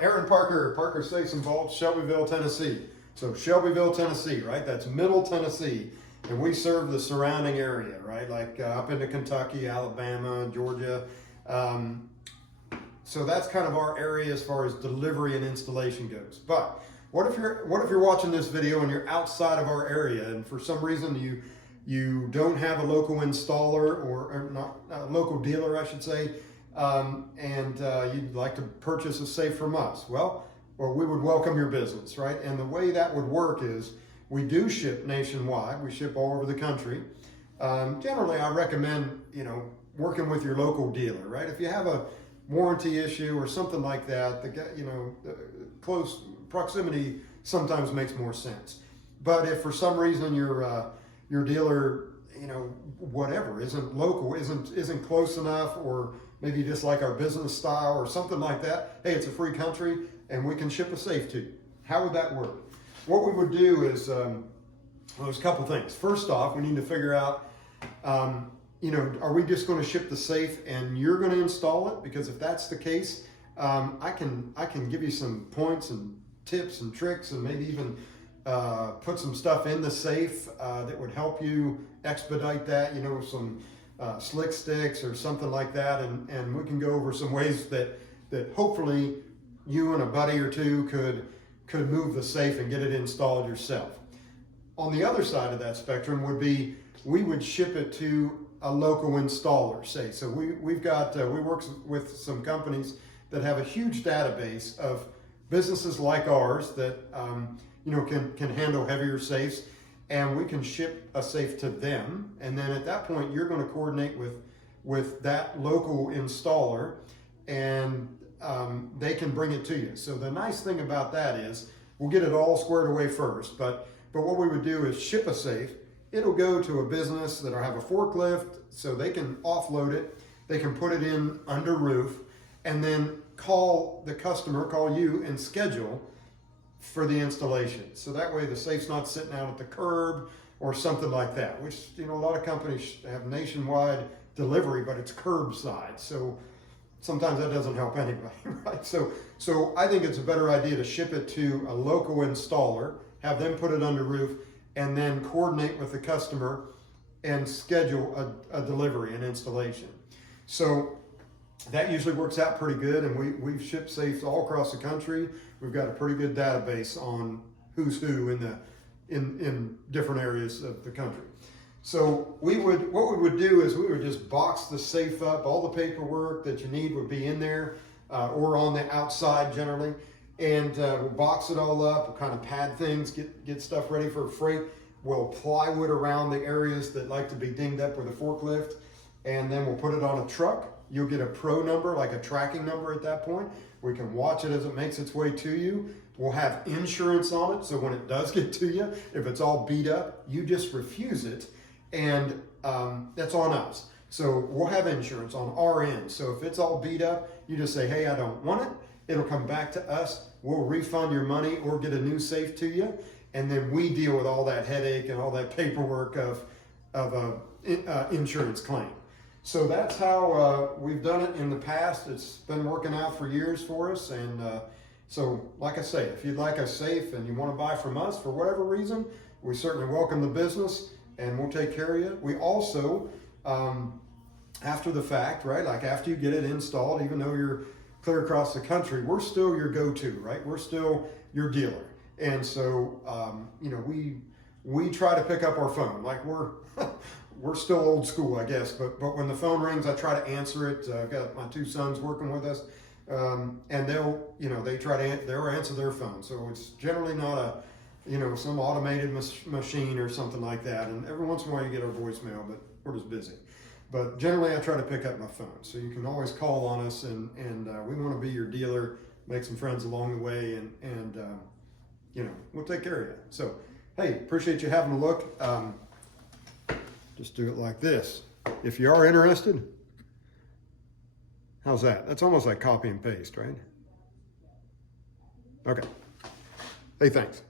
Aaron Parker, Parker Safes and Vaults, Shelbyville, Tennessee. So Shelbyville, Tennessee, right? That's Middle Tennessee. And we serve the surrounding area, right? Like up into Kentucky, Alabama, Georgia. So that's kind of our area as far as delivery and installation goes. But what if you're watching this video and you're outside of our area, and for some reason you don't have a local installer or not a local dealer, I should say, and you'd like to purchase a safe from us? Well, we would welcome your business, right? And the way that would work is we do ship nationwide. We ship all over the country. Generally, I recommend working with your local dealer, right? If you have a warranty issue or something like that, the close proximity sometimes makes more sense. But if for some reason your dealer, whatever, isn't local, isn't close enough, or maybe you just like our business style or something like that, hey, it's a free country and we can ship a safe to you. How would that work? What we would do is, there's a couple things. First off, we need to figure out, are we just going to ship the safe and you're going to install it? Because if that's the case, I can give you some points and tips and tricks, and maybe even put some stuff in the safe that would help you expedite that. Some slick sticks or something like that, and we can go over some ways that hopefully you and a buddy or two could move the safe and get it installed yourself. On the other side of that spectrum would be, we would ship it to a local installer, say. So we work with some companies that have a huge database of businesses like ours that can handle heavier safes, and we can ship a safe to them. And then at that point, you're going to coordinate with that local installer, and they can bring it to you. So the nice thing about that is we'll get it all squared away first, but what we would do is ship a safe. It'll go to a business that'll have a forklift, so they can offload it, they can put it in under roof, and then call the customer, call you, and schedule for the installation. So that way the safe's not sitting out at the curb or something like that, which, a lot of companies have nationwide delivery, but it's curbside. So sometimes that doesn't help anybody, right? So I think it's a better idea to ship it to a local installer, have them put it under roof, and then coordinate with the customer and schedule a delivery and installation. So that usually works out pretty good, and we've shipped safes all across the country. We've got a pretty good database on who's who in different areas of the country. So what we would do is we would just box the safe up. All the paperwork that you need would be in there, or on the outside generally. And we'll box it all up, we'll kind of pad things, get stuff ready for freight. We'll plywood around the areas that like to be dinged up with a forklift, and then we'll put it on a truck. You'll get a pro number, like a tracking number at that point. We can watch it as it makes its way to you. We'll have insurance on it, so when it does get to you, if it's all beat up, you just refuse it, and that's on us. So we'll have insurance on our end. So if it's all beat up, you just say, hey, I don't want it. It'll come back to us. We'll refund your money or get a new safe to you. And then we deal with all that headache and all that paperwork of a insurance claim. So that's how we've done it in the past. It's been working out for years for us. And so like I say, if you'd like a safe and you want to buy from us for whatever reason, we certainly welcome the business and we'll take care of you. We also, after the fact, right, like after you get it installed, even though you're clear across the country, we're still your go-to, right? We're still your dealer. And so, we try to pick up our phone. Like we're still old school, I guess, but when the phone rings, I try to answer it. I've got my two sons working with us, and they'll answer their phone. So it's generally not some automated machine or something like that. And every once in a while you get our voicemail, but we're just busy. But generally, I try to pick up my phone. So you can always call on us, and we want to be your dealer, make some friends along the way, and we'll take care of you. So, hey, appreciate you having a look. Just do it like this. If you are interested, how's that? That's almost like copy and paste, right? Okay. Hey, thanks.